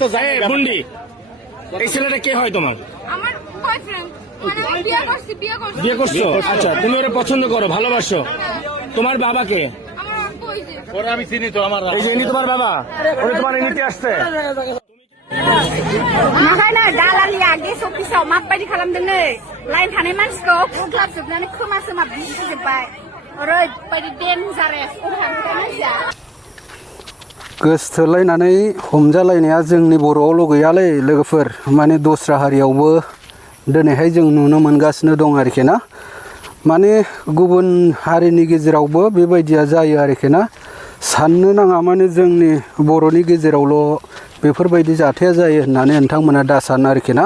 তো যায় বুন্ডি এই ছেলেটা কে হয় তোমার? আমার বয়ফ্রেন্ড, মানে আমি বিয়ে করছি। আচ্ছা, তুমি ওরা পছন্দ করো, ভালোবাসো। তোমার বাবা কে? আমার আব্বু। ওই যে ওরা আমি চিনি তো, আমার এই যে ইনি তোমার বাবা, ওরা তোমার নিতে আসছে। makanya dalali lagi bisa mapa di kalam dene lain hane mansko utlap sebenarnya kuma sama bisa jebai oi pada den zares udah bukan aja गोसथोलायनानै हमजालायनाया जोंनि बर'आवल' गैयालै लोगोफोर, माने दस्रा हारियावबो दिनैहाय जों नुनो मोनगासिनो दं आरोखि ना। माने गुबुन हारिनि गेजेरावबो बेबायदिया जायो आरोखि ना। साननो नाङा माने जोंनि बर'नि गेजेरावल' बेफोरबायदि जाथाया जायो होननानै नोंथांमोना दा सानो आरोखि ना।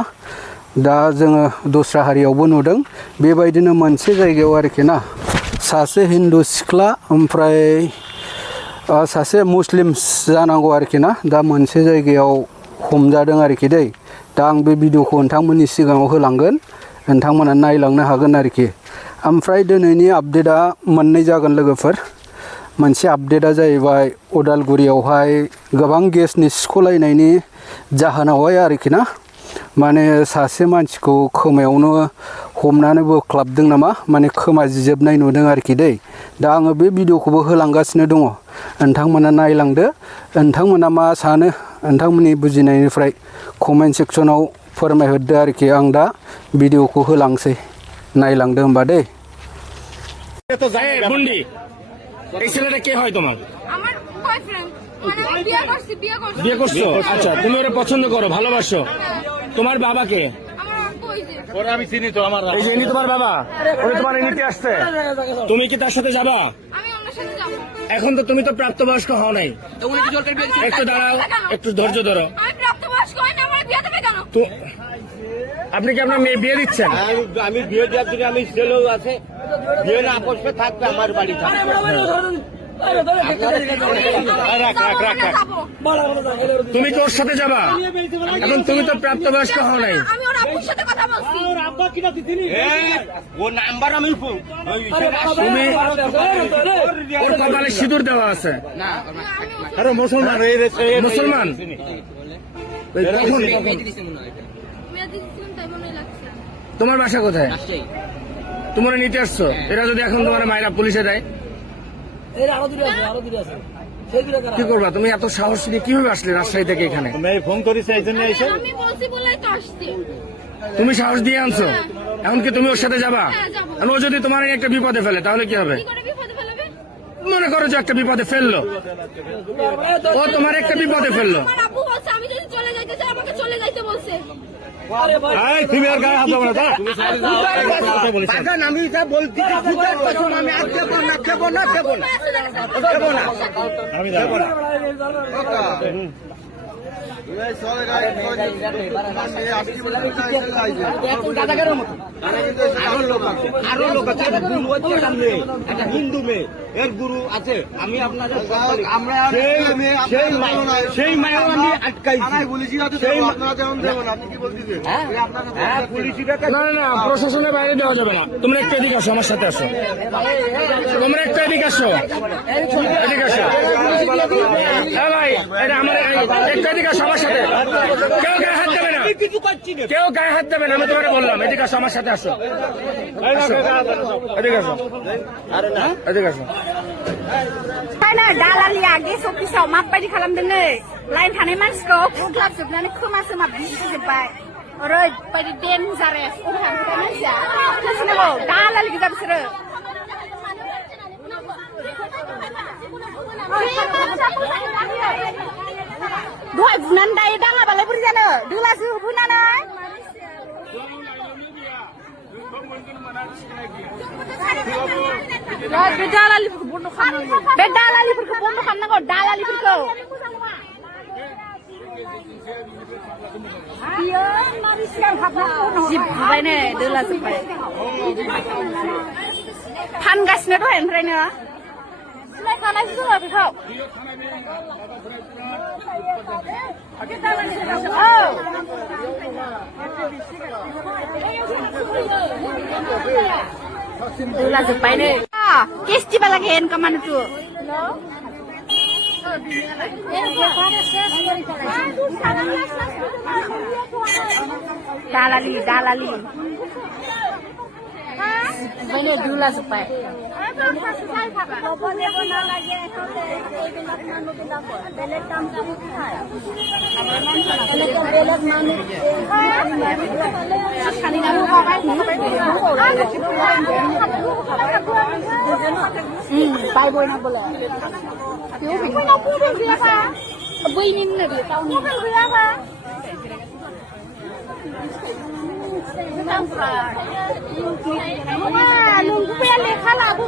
दा जोङो दस्रा हारियावबो नुदों बेबायदिनो मोनसे जायगायाव आरोखि ना, सासे हिन्दु सिख्ला ओमफ्राय सासे मुस्लिम जानांगौ आरोखि ना, दा मोनसे जायगायाव हमजादों आरोखि दै। दा आं बे भिडिअखौ नोंथांमोननि सिगाङाव होलांगोन, नोंथांमोना नायलांनो हागोन आरोखि। ओमफ्राय दिनैनि आपडेटआ मोननै जागोन लोगोफोर। मोनसे आपडेटआ जाहैबाय उदालगुरियावहाय गोबां गेसनि सिख'लायनायनि जाहोनावहाय आरोखि ना, माने सासे मानसिखौ खोमायावनो हमनानै बोख्लाबदों नामा, माने खोमा जिजोबनाय नुदों आरोखि दै। दा आङो बे भिडिअखौबो होलांगासिनो दङ, नोंथांमोना नायलांदो। नोंथांमोना मा सानो नोंथांमोननि बुजिनायनिफ्राय कमेन्ट सेक्सनाव फोरमायहरदो आरोखि। आं दा भिडिअखौ होलांसै, नायलांदो होमबा दै। তো যায় বুন্ডি এই ছেলেটা কে হয় তোমার? আমার বয়ফ্রেন্ড, মানে আমি বিয়ে করছি। আচ্ছা, তুমি ওরা পছন্দ করো, ভালোবাসো। তোমার বাবা কে? আমার আব্বু। ওই যে ওরা আমি চিনি তো, আমার এই যে ইনি তোমার বাবা, ওরা তোমার নিতে আসছে। তুমি কি তার সাথে যাবা? আমি ওনার সাথে যাব। এখন তো তুমি তো প্রাপ্তবয়স্ক হও নাই, একটু দাঁড়াও, একটু ধৈর্য ধরো। আমি প্রাপ্তবয়স্ক হই না, আমার বিয়ে দেবে কেন? তো আপনি কি আপনার মেয়ে বিয়ে দিচ্ছেন? আমি বিয়ে দেওয়ার জন্য আমি ছেলেও আছে, বিয়ে না আপসে থাকবে আমার বাড়ি থাকবে। তুমি কি ওর সাথে যাবা? এখন তুমি তো প্রাপ্তবয়স্ক হও নাই। আমি ওর আব্বুর সাথে কথা বলছি। ও নাম্বার আমি তুমি ওর কপালে সিঁদুর দেওয়া আছে। আরে মুসলমান, মুসলমান কখন? মেয়ে দিয়েছিলাম তাই মনে লাগছে। তোমার বাসা কোথায়? তোমরা নিতে আসছো, এরা যদি এখন তোমার মায়েরা পুলিশে দেয় কি করবা? তুমি এত সাহস নিয়ে কিভাবে আসলে রাজশাহী থেকে এখানে? ফোন করিস এই জন্য এসে আমি বলছি বলেই তো আসছি। তুমি সাহস দিয়ে আনছো, এখন কি তুমি ওর সাথে যাবা? হ্যাঁ, যাবো। আর ও যদি তোমার একটা বিপদে ফেলে তাহলে কি হবে? কি করে বিপদে ফেলবে? মনে করো যে একটা বিপদে ফেললো, ও তোমার একটা বিপদে ফেললো। আমার আব্বু বলছে আমি যদি চলে যাইতে চাই আমাকে চলে যাইতে বলছে। তুমি আর গায়ে হাত দেবো না, আমি যা বলছি আমি আর দেবো না দেবো না দেবো না দেবো না আমি যাবো না। আরো লোক আছে, একটা হিন্দু মেয়ে, এর গুরু আছে। আমি আপনাদের সেই মায়ের আমি আটকাইছি। না না, প্রশাসনের বাইরে দেওয়া যাবে না। তোমরা একটু এদিকে আসো, আমার সাথে আসো। তোমরা একটু এদিকে আসো, এদিকে আসো। হ্যাঁ ভাই, এটা আমার একটু এদিকে আসো আমার সাথে। কেউ গায়ে হাত দেবে না, কেউ গায়ে হাত দেবে না, আমি তোমাকে বললাম। এদিকে আসো, আমার সাথে আসো, এদিকে আসো, এদিকে আসো। Karena dalali lagi bisa mapa di kalam dene lain hane mansko utlap sebenarnya kuma sama bisa jebai oi pada den zares udah bukan aja. Terus nego dalali kita bisa. Dua bulan dah ida nggak boleh berjalan. Dua bulan ay. Bedalali berkebunuh kan? Bedalali berkebunuh kan? Nggak dalali berkau. Iya, manusia apa? Jip, apa ini? Dulu sampai. Tanggas nih tuh hendranya. Selain kanan itu apa kau? Oh. Dulu sampai nih. Kes coba lagi hen kemana tuh? দালালি দালালি মানে দুলা জোপাই পাই বই না বলে বই নিন না দিয়ে তাও nunggu pele khala bu